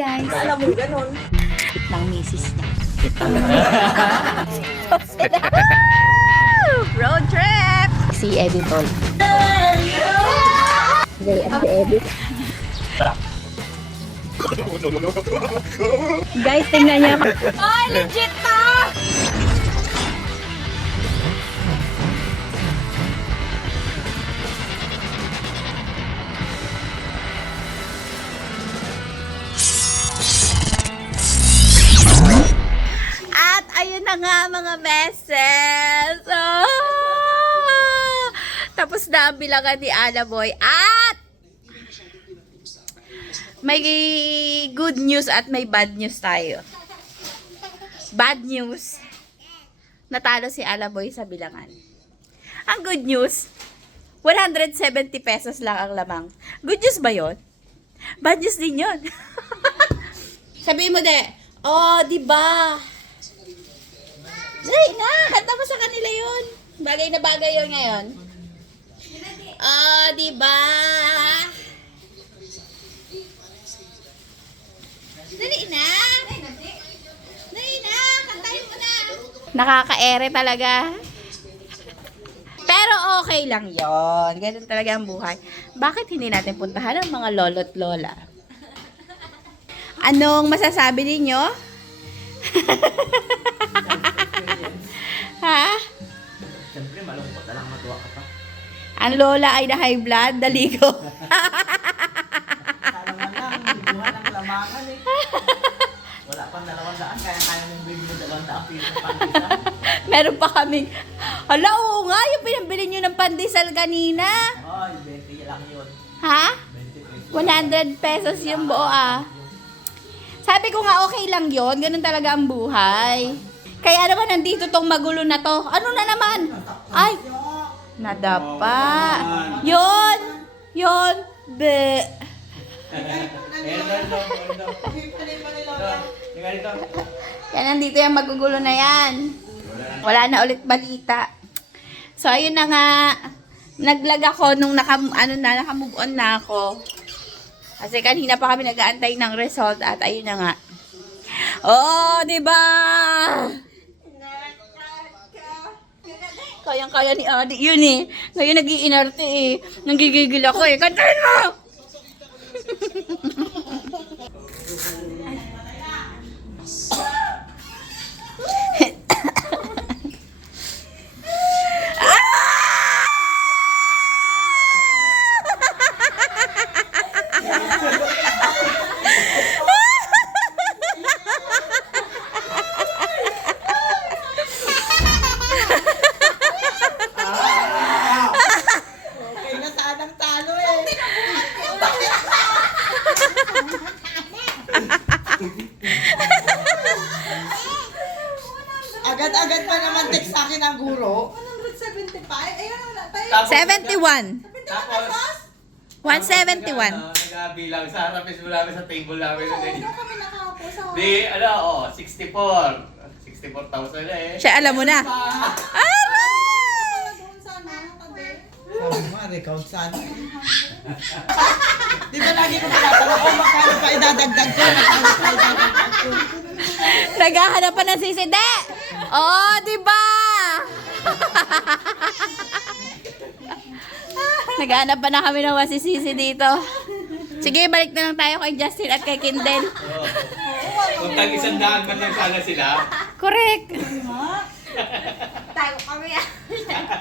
guys. Alam mo, ganun. Ng misis niya. Road trip! Si Eddie Tol. Si Eddie. Guys, tingnan niya. Ay, legit to! At ayun na nga mga beses. Oh! Tapos na ang bilangan ni Alaboy. At may good news at may bad news tayo. Bad news. Natalo si Alaboy sa bilangan. Ang good news, 170 pesos lang ang lamang. Good news ba yun? Bad news din yun. Sabihin mo de, oh, di ba? Dali na, kanta mo sa kanila yun. Bagay na bagay yun ngayon. Oh, di ba? Dali na. Dali na, kantahin mo na. Nakaka-ere talaga. Pero okay lang yon. Ganun talaga ang buhay. Bakit hindi natin puntahan ang mga lolo't lola? Anong masasabi ninyo? Ha? Siyempre, malungkot na lang matuwa ka pa. Ang lola ay na high blood, daligo. Sana nga lang, buwan ng lamangan eh. Wala pang 200, kaya mong bili mo 200 piso pang isa. Meron pa kaming, hala, oo nga, yung pinambili nyo ng pandesal kanina. Ay, 20 lang yun. Ha? 20 pesos. 100 pesos yung buo ah. Sabi ko nga okay lang yon, ganun talaga ang buhay. Kaya naman nandito tong magulo na to. Ano na naman? Ay, nadapa. Yon, yon, be. Yan, nandito yung magugulo na yan. Wala na ulit balita. So, ayun na nga. Naglag ako nung naka-move on na ako. Kasi kanina pa kami nag-aantay ng result at ayun na nga. Oh, di ba? Kayang-kaya ni Adi yun eh. Ngayon nag-iinarte eh. Nanggigigil ako eh. Kantahin mo! Okay na sanang talo eh. Agad-agad pa naman text sa akin ang guro. 175? Ayun, wala tayo. 71. Tapos, 171. nag-bilang sa harap mismo namin sa table namin. Oo, doon kami nakaupo sa Di, ano, 64. 64,000 na eh. Siya alam mo na. Ano? doon sa ano, tabi. Sabi mo, recount sana. Di ba lagi ko tinatanong, oh, magkano pa idadagdag ko? Magkano pa idadagdag ko? Naghahanap pa ng siside. Oh, di ba? Naghahanap pa na kami ng wasisisi dito. Sige, balik na lang tayo kay Justin at kay Kindel. Kung tag-100 man lang sana sila. Correct. Tayo kami ah.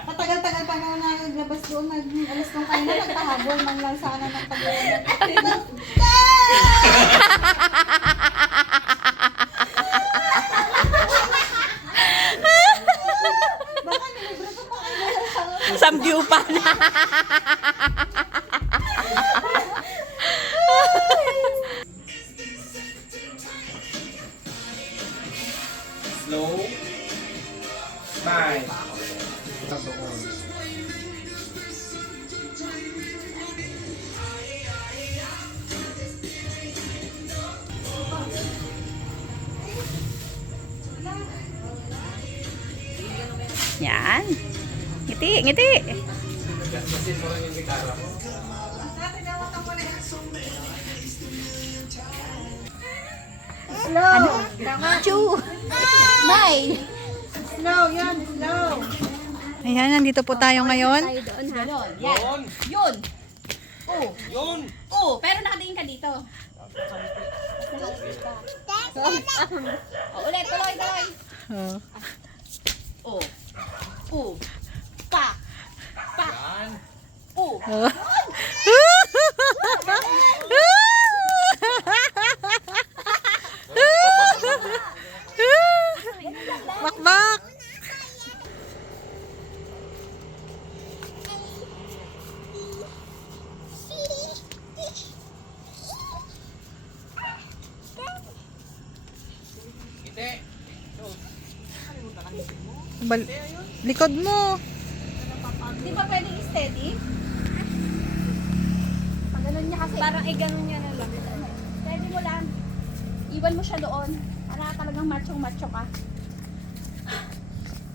Matagal-tagal pa naman naglabas doon. Alas nung kanina, nagpahabol man lang sana ng pag-uwan. Baka nilibre ko pa kayo. Samgyup pa na. Slow. Smile. Yan. Ngiti, ngiti. Kasi mo rin yung gitara mo. Slow. Chew. May. Slow, yan. Slow. Ayan, nandito po tayo ngayon. Tayo doon ha. Yan. Yun. Oh. Yun! Oh, pero nakatingin ka dito. Oh, ulit, tuloy. Oh. Oh. Oh. Pa. Yan! Oh. Oh. Bakbak. Hindi! Likod mo. Di ba pwedeng steady? Pag ganun niya kasi. Parang ganun niya na lang. Steady mo lang. Iwan mo siya doon. Para talagang macho ka.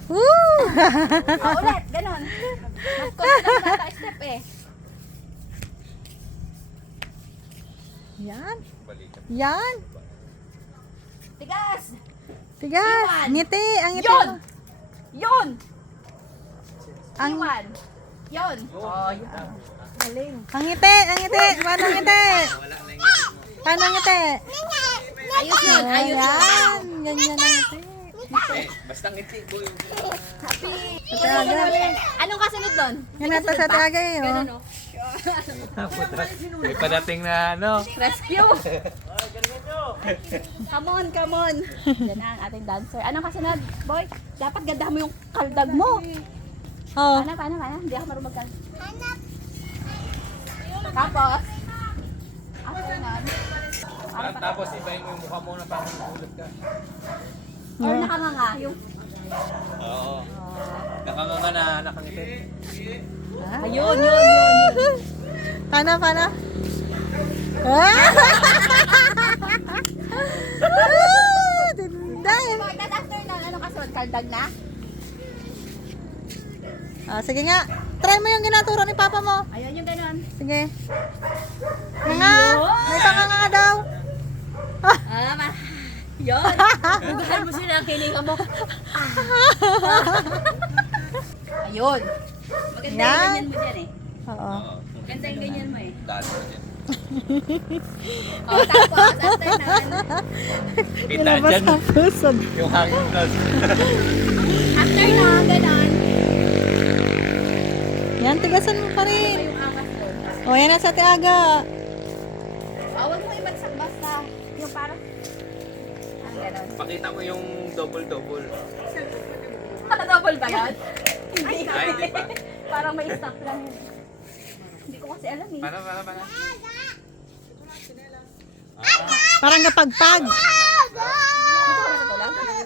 Woo! Oh, ulit, ganun. Mas konti lang bata step eh. Yan. Yan. Tigas! Tigas. Iwan. Ngiti. Ang ngiti. Yun! Yun! Ang, Iwan! Yun! Oh, yun. ang ngiti. Ang ngiti. Paano ang ngiti? Paano ang ngiti? Ayos yun, ayos yun. Yan. Ganyan ang ngiti. Basta ngiti, boy. Ate Aga. Anong kasunod doon? Yan ata sa Ate Aga eh. Ganun Oh. oh. May padating na ano. Rescue! Come on! Yan na ang ating dancer. Anong kasunod, boy? Dapat ganda mo yung kaldag mo. Oh. Paano? Hindi ako marunong magkaldag. Tapos, after nun, Tapos ibahin mo yung mukha mo na parang ulot ka. or nakanganga, yung, Oo. Nakanga ka na nakangiti. ayun. Paano? Ah! Tinday. Boy, that after nun, anong kasunod? Kaldag na? Ah, sige nga. Try mo yung ginaturo ni Papa mo. Ayun yung ganun. Sige. Nga. May panganga daw. Yun. Gugahan mo sila ang kilingan mo. Ayun. Maganda Yan. yung ganyan mo dyan eh. Oo. Maganda yung ganyan mo eh. Dalo din. Oh, tapos, after nun, Kita Nilabas dyan ang pusod. yung hangin nun. after nun, ganun. Yan, tigasan mo pa Iba rin. yung angas doon. O, yan na sa Ate Aga. Oh, huwag mo ibagsak basta. Yung parang, ganun. Pakita mo yung double-double. Double ba yan? Hindi. Ay, di ba? Parang may stop lang yun. Hindi ko kasi alam eh. Para. Parang napagpag.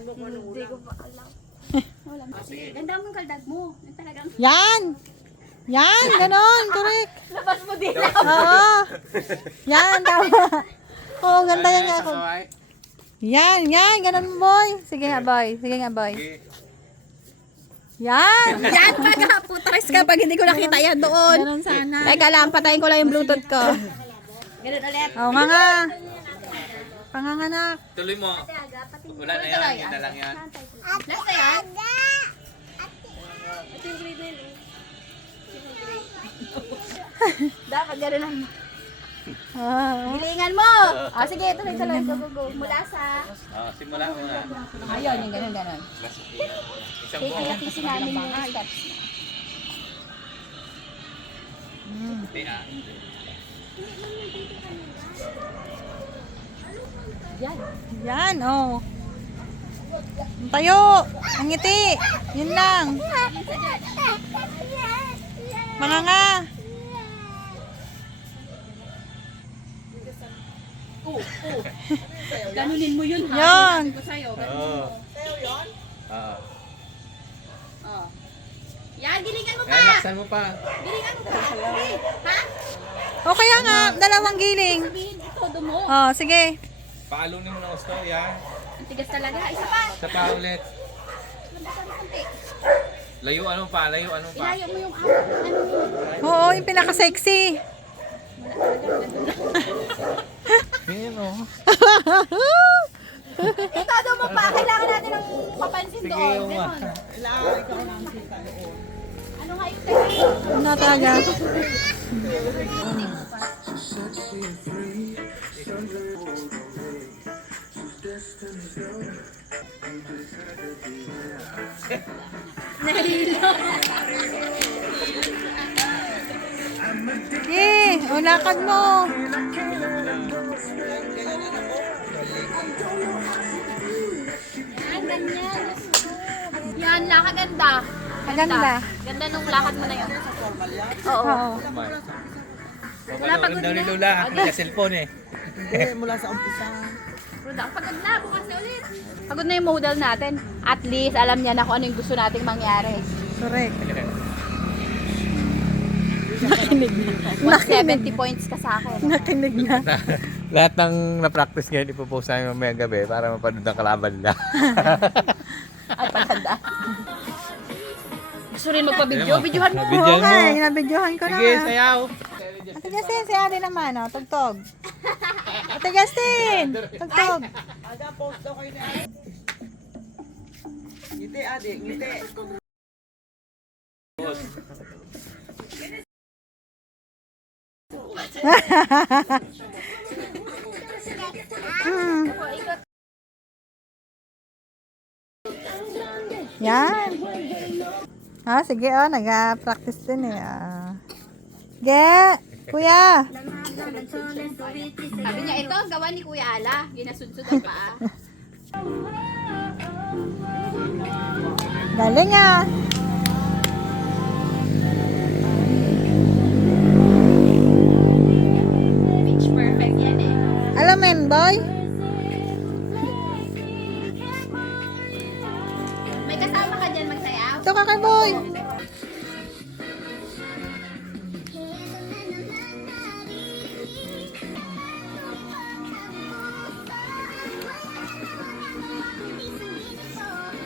Hindi ko pa alam. Wala. Ganda mo yung kaldag mo. Yung talagang Yan. Yan, ganon. Correct. labas mo din. Oo. Yan, tama. Oo, ganda yan nga. Sasaway. Yan, ganon boy. Sige nga boy. Yan. Yan pag putres ka pag hindi ko nakita yan doon. Ganon sana. Teka lang, patayin ko lang yung bluetooth ko. Ganun ulit. Oo nga. Panganganak. Tuloy mo. Wala na yan. Yun na lang yan. Nasa yan? Ito yung grade na yun. Dapat ganun lang. Gilingan mo! Ah, sige, tuloy. Go. Mula sa... Simula mo na. Ayun, yung ganun. Isang Kaya buong. tisin namin yung steps. Hindi ah. Yan, oh. Tayo. Ang ngiti. Yun lang. Manganga. Ganunin mo yun, ha? Yun. Sabi ko sa'yo. Oo. Oo. Oh. Yan, gilingan mo pa! Kaya laksan mo pa. Gilingan mo pa! Sige, ha? O kaya nga, dalawang giling. Sabihin, ito, dumo. Oh, sige. Paalunin mo ng gusto. Yan. Ang tigas talaga. Isa pa. Sa pa ulit. Konti. Layuan mo pa. Ilayo mo yung ano. Oo, yung pinaka-sexy. Yan o. Ikaw daw mo pa, kailangan natin ng papansin doon. Ganon. Ano nga yung technique? Ano talaga? Eh, ulakad mo. Yan, ganyan. Yan, lakaganda. Maganda. Ganda nung lakad mo na yun. Oo. Oo. Wala pagod daw ni na. Lola, may cellphone eh. Ruda, pagod na. Bukas na ulit. Pagod na yung model natin. At least, alam niya na kung ano yung gusto nating mangyari. Correct. Mas 70 points ka sa akin. Nakinig na. Lahat ng na-practice ngayon ipopost namin mamayang gabi para mapanood ang kalaban nila. Ay, palhanda. Gusto rin magpa-video? Videohan mo. Bidyan mo. Okay, nabidyohan ko na. Sige, sayaw. Ate Justin, si Ate naman, oh. Tugtog. Ate Justin! Tugtog. Ngiti, adi, ngiti. Hmm. Yan. Ah, sige, oh. Nag-practice din eh. Ge! Kuya! Sabi niya, ito, gawa ni Kuya Ala. Ginasudsud ang paa. Galing ah. Pitch perfect yan eh. Alamin, boy? May kasama ka dyan magsayaw? Ito ka kay boy.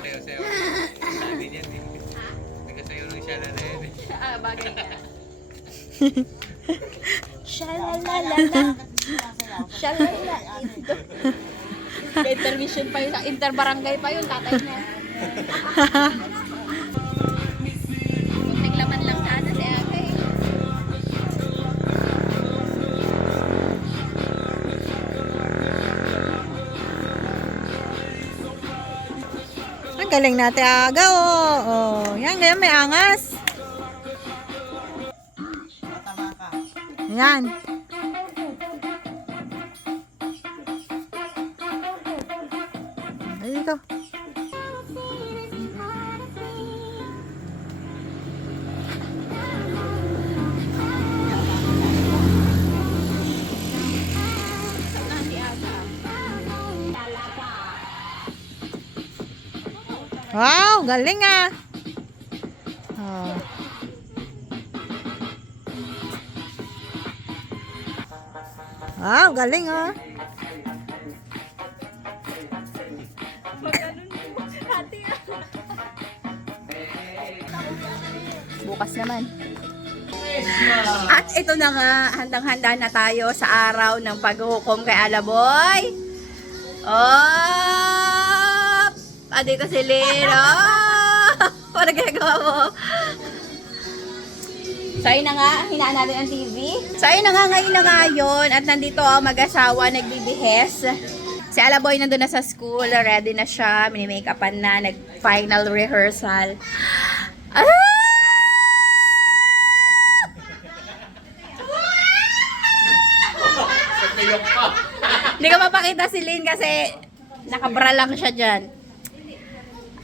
Sayaw, sayaw. Sabi niya, nagkasayaw ng siya na rin. Ah, bagay ka. Shalalala. Shalala. Intermission pa yun. Interbarangay pa yun. Tatay niya. Kunting laman lang sana si ate. Ang galing natin aga, oh. Oh, yan, ganyan may angas. Yan. Ay, dito. Wow, galing ah. Oh. Wow, galing ah. Bukas naman. At ito na nga, handang-handa na tayo sa araw ng paghuhukom kay Alaboy. Oh! Dito si Lino. Ano gagawa mo? So ayun na nga, hinaan natin ang TV. So ayun na nga, ngayon na nga yun. At nandito ang mag-asawa, nagbibihes. Si Alaboy nandun na sa school, ready na siya, mini-makeupan na, nag-final rehearsal. Ah! Hindi ko mapakita si Lynn kasi nakabra lang siya dyan.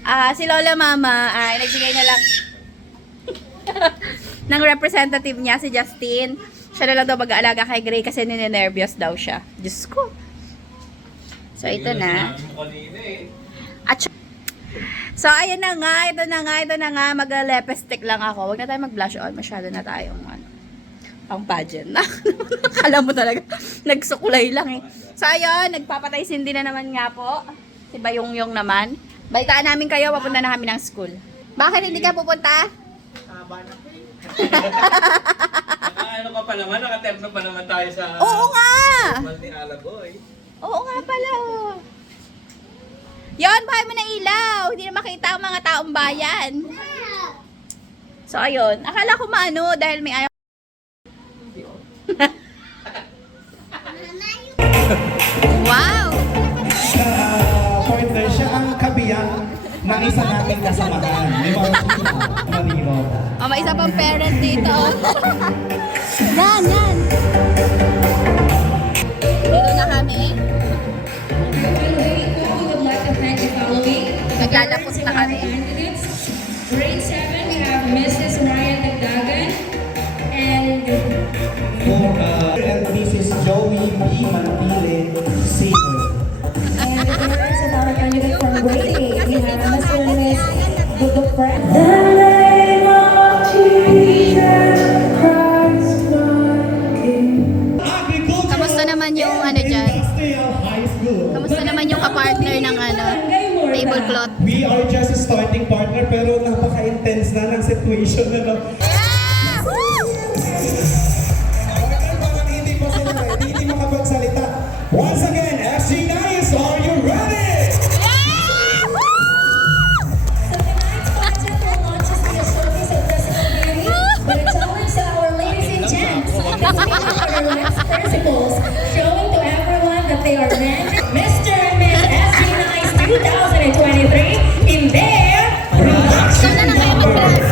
Si Lola Mama ay nagbigay na lang ng representative niya, si Justin. Siya na lang daw mag-aalaga kay Gray kasi ninenervyos daw siya. Diyos ko. So, ito na. At so, ayun na nga, ito na nga, mag-lepestick lang ako. Huwag na tayo mag-blush on, masyado na tayong pang pageant na. Akala mo talaga, nagsukulay lang eh. So, ayun, nagpapatay sindi na naman nga po. Si Bayong-Yung naman. Balitaan namin kayo, papunta na kami ng school. Bakit hindi ka pupunta? Ano ka pa naman, nakaterno pa naman tayo sa Oo nga! Mal ni Alaboy. Oo nga pala. Yon, buhay mo ng ilaw. Hindi na makita ang mga taong bayan. So, ayun. Akala ko maano dahil may ayaw. Wow! Partner, siya ang kabiyak ng isa nating kasamahan. May mga Manilo. Oh, may isa pang parent dito. Yan, yan. Dito na kami. Naglalapos na kami. Grade 7, we have Mrs. Ryan Dagdagan and And Mrs. Joey B. Mantile, singer. the parents of our candidate from grade 8. We have Mr. and Miss Dudu Friend. Kamusta naman yung ano dyan? High School. Kamusta naman yung kapartner ng ano? Tablecloth? We are just a starting partner pero napaka-intense na ng situation na no. Yeah! Woo! Parang hindi pa sila ready, hindi makapagsalita. Once again, FC Nice, are you ready? Yeah! Woo! So tonight's concept will not just be a showcase of personal beauty, but a challenge to our ladies and gents. This means our last principles, showing to everyone that they are men. Mr. and Miss SG Nice 2023 in their production. Saan na kayo mag-dance?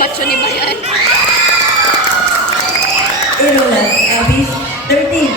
Macho ni Bayan. Irulan, Abis 13.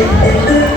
Hey, hey, hey.